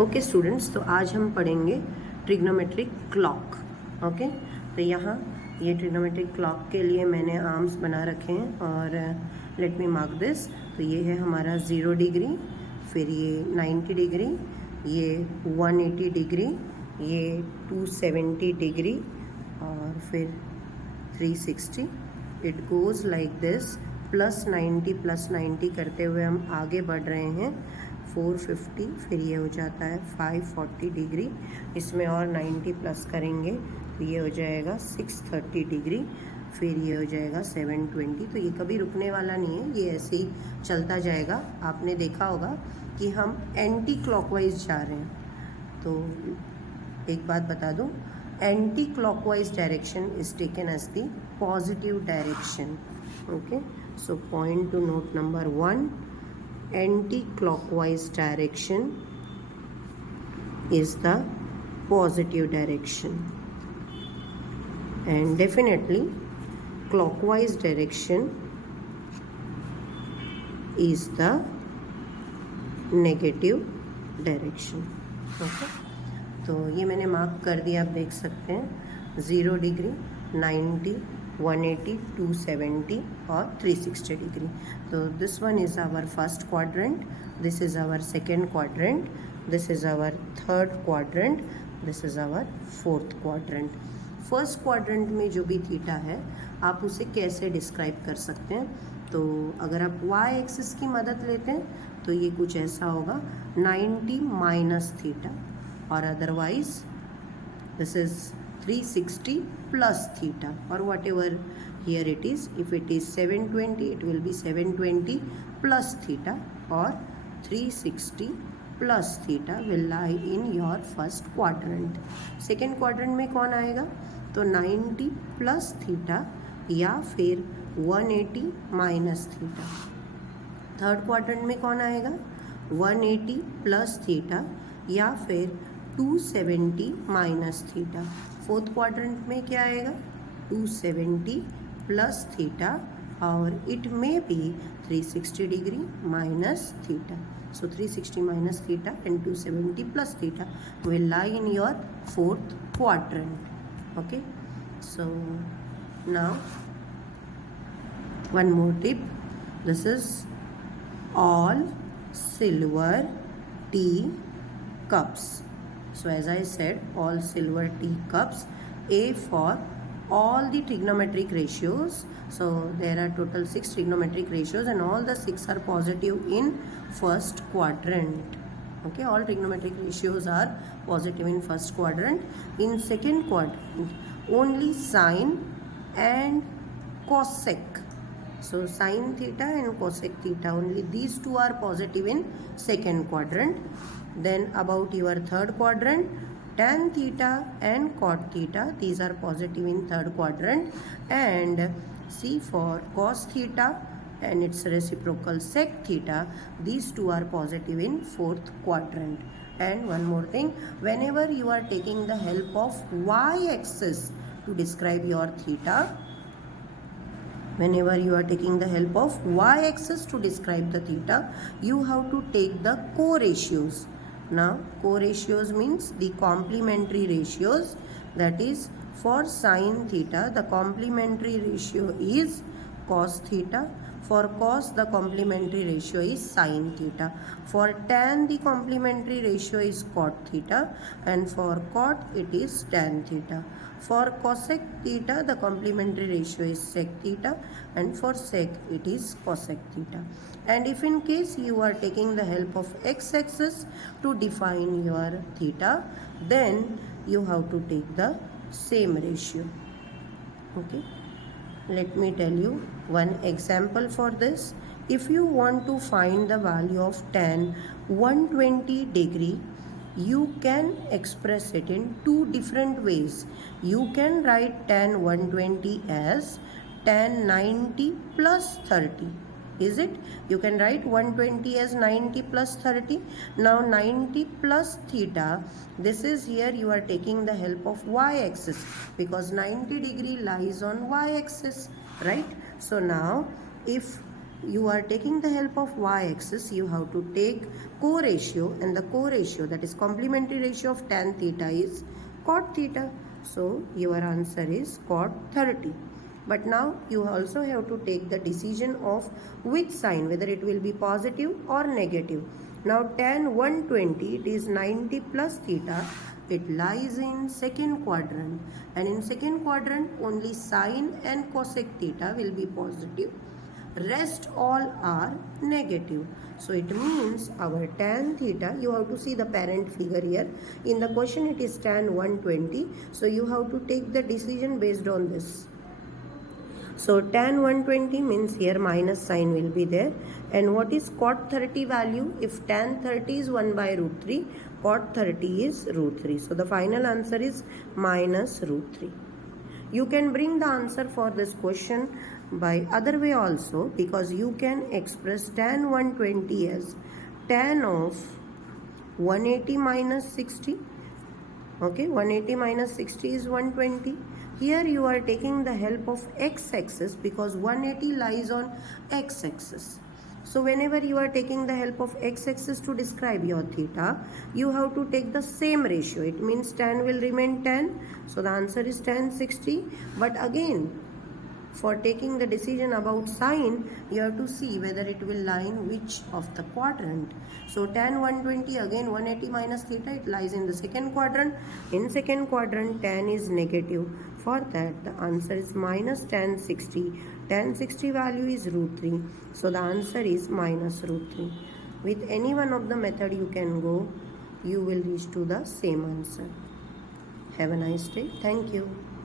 Okay students, तो आज हम पढ़ेंगे ट्रिग्नोमेट्रिक क्लॉक। ओके, तो यहाँ ये ट्रिग्नोमेट्रिक क्लॉक के लिए मैंने आर्म्स बना रखे हैं और लेट मी मार्क दिस। तो ये है हमारा 0 डिग्री, फिर ये 90 डिग्री, ये 180 डिग्री, ये 270 डिग्री और फिर 360। It goes like this, plus 90 करते हुए हम आगे बढ़ रहे हैं 450, फिर ये हो जाता है 540 डिग्री, इसमें और 90 प्लस करेंगे तो ये हो जाएगा 630 डिग्री, फिर ये हो जाएगा 720। तो ये कभी रुकने वाला नहीं है, ये ऐसे ही चलता जाएगा। आपने देखा होगा कि हम एंटी क्लॉकवाइज जा रहे हैं। तो एक बात बता दूं, anti clockwise direction is taken as the positive direction. Okay, so point to note number 1, anti-clockwise direction is the positive direction, and definitely clockwise direction is the negative direction. Okay, तो ये मैंने मार्क कर दिया, आप देख सकते हैं 0 degree, 90, 180, 270 और 360 डिग्री। तो this one is our first quadrant, this is our second quadrant, this is our third quadrant, this is our fourth quadrant. First quadrant में जो भी थीटा है आप उसे कैसे डिस्क्राइब कर सकते हैं? तो अगर आप वाई एक्सिस की मदद लेते हैं तो ये कुछ ऐसा होगा 90 माइनस थीटा, और otherwise this is 360 plus theta, or whatever here it is. If it is 720, it will be 720 plus theta, or 360 plus theta will lie in your first quadrant. Second quadrant में कौन आएगा? तो 90 plus theta या फिर 180 minus theta. Third quadrant में कौन आएगा? 180 plus theta या फिर 270 माइनस थीटा। फोर्थ क्वाड्रेंट में क्या आएगा? 270 प्लस थीटा, और it may be 360 degree minus theta. So 360 minus theta and 270 plus theta will lie in your fourth quadrant. Okay, so now one more tip. This is all silver tea cups. So as I said, all silver tea cups. A for all the trigonometric ratios. So there are total 6 trigonometric ratios and all the 6 are positive in first quadrant. Okay, all trigonometric ratios are positive in first quadrant. In second quadrant, only sine and cosec. So sine theta and cosec theta, only these two are positive in second quadrant. Then about your third quadrant, tan theta and cot theta, these are positive in third quadrant. And C for cos theta and its reciprocal sec theta, these two are positive in fourth quadrant. And one more thing, whenever you are taking the help of y-axis to describe your theta, whenever you are taking the help of y-axis to describe the theta, you have to take the co-ratios. Now co-ratios means the complementary ratios. That is, for sine theta the complementary ratio is cos theta, for cos the complementary ratio is sine theta, for tan the complementary ratio is cot theta, and for cot it is tan theta. For cosec theta the complementary ratio is sec theta, and for sec it is cosec theta. And if in case you are taking the help of x-axis to define your theta, then you have to take the same ratio. Okay, let me tell you one example for this. If you want to find the value of tan 120 degree, you can express it in two different ways. You can write tan 120 as tan 90 plus 30. Is it? You can write 120 as 90 plus 30. Now 90 plus theta, this is here you are taking the help of y-axis because 90 degree lies on y-axis, right? So now if you are taking the help of y-axis, you have to take co-ratio, and the co-ratio, that is complementary ratio of tan theta, is cot theta. So your answer is cot 30. But now you also have to take the decision of which sign, whether it will be positive or negative. Now tan 120, it is 90 plus theta. It lies in second quadrant, and in second quadrant only sine and cosec theta will be positive. Rest all are negative. So it means our tan theta, you have to see the parent figure here. In the question it is tan 120. So you have to take the decision based on this. So tan 120 means here minus sign will be there. And what is cot 30 value? If tan 30 is 1 by root 3, cot 30 is root 3. So the final answer is minus root 3. You can bring the answer for this question by other way also, because you can express tan 120 as tan of 180 minus 60. Okay, 180 minus 60 is 120. Here you are taking the help of x-axis because 180 lies on x-axis. So whenever you are taking the help of x-axis to describe your theta, you have to take the same ratio. It means tan will remain tan. So the answer is tan 60. But again, for taking the decision about sine, you have to see whether it will lie in which of the quadrant. So tan 120, again 180 minus theta, it lies in the second quadrant. In second quadrant, tan is negative. For that, the answer is minus tan 60. Tan 60 value is root 3. So the answer is minus root 3. With any one of the method you can go, you will reach to the same answer. Have a nice day. Thank you.